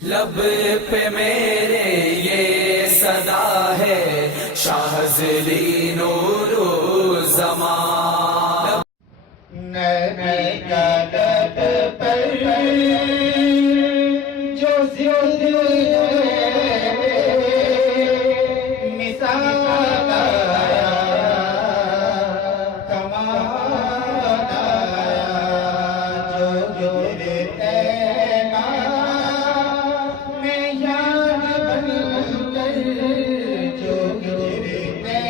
लब पे मेरे ये सदा है शाहज़ली नूरो ज़मान। नबी का लब पर जो ज़िक्र है मिसाल आया, कमाल आया। जो गिरते में याद बनकर, जो गिरते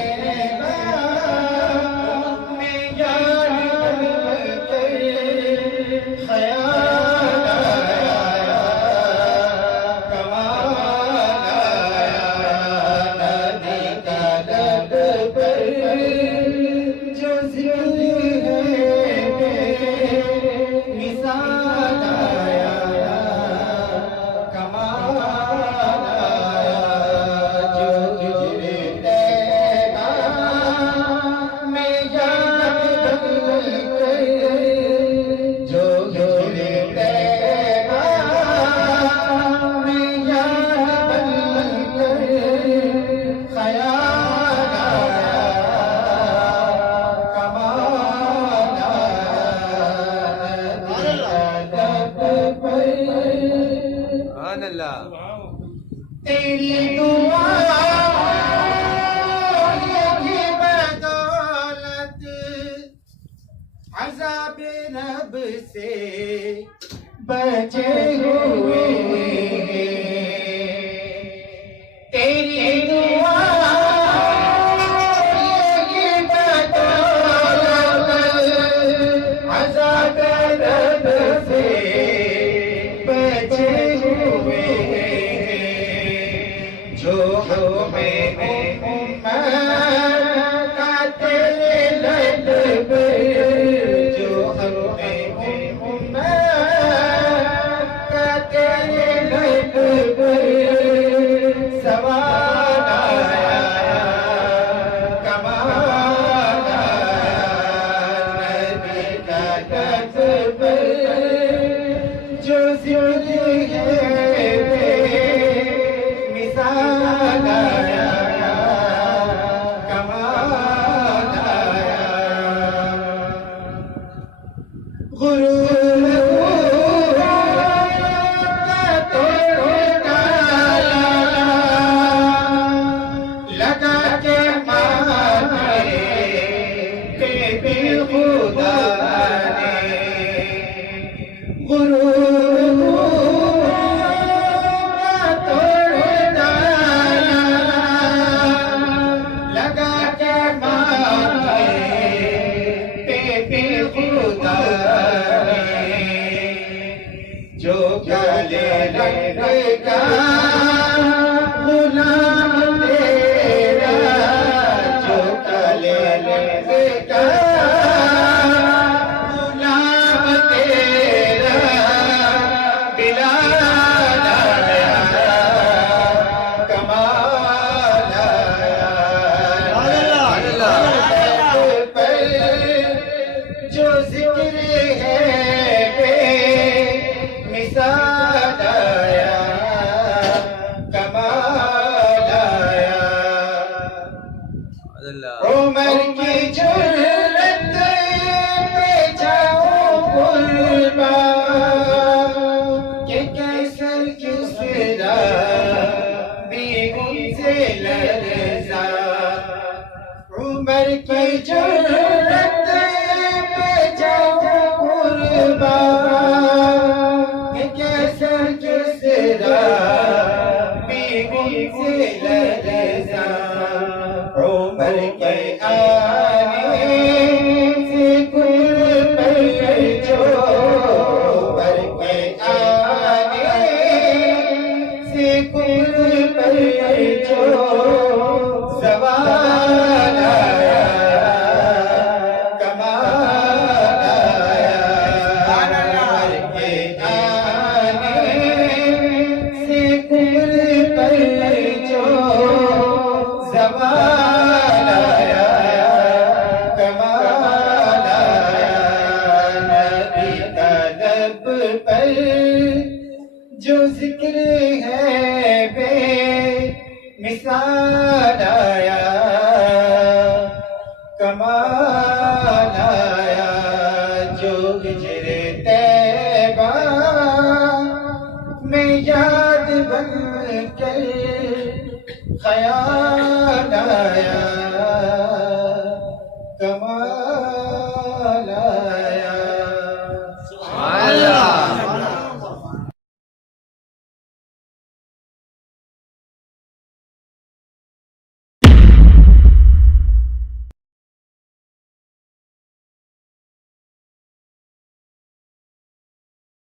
में याद बनकर ख़याल आया, कमाल आया। नबी का लब पर जो ज़िक्र है मिसाल आया, कमाल आया। जो गिरते में याद बनकर, जो गिरते में याद बनकर ख़याल आया, कमाल आया। तेरी दुआ की बदौलत अज़ाब रब से बचे हुए। तेरी दुआ की बदौलत अज़ाब रब से बचे हुए। जो हमें उम्मत का तेरे लब पर, जो हमें उम्मत का तेरे लब पर सवाल आया, कमाल आया। नबी का लब पर जो ज़िक्र है मिसाल आया, कमाल आया। गुरूर का तोड़ डाला, लगा के मारे पे खुदा ने। गुरूर का तोड़ डाला, लगा के मारे पे खुदा ने। जो काले रंग का गुलाम तेरा, जो काले रंग का गुलाम तेरा बिलाल आया, कमाल आया। पर जो ज़िक्र है मिसाल आया, कमाल आया। उमर की जुर्रत पे जाऊं कुर्बान, कि कैसे किस भी उनसे लरज़ा। उमर की जुर्रत पे जाऊं कुर्बान, कि कैसे किस भी उनसे लरज़ा। उमर के आने से कुल पर जो, उमर के आने से कुल पर जो सवाल आया, कमाल आया। है बेमिसाल आया, कमाल आया जो हिजरे तैबा में याद बन कर ख्याल आया।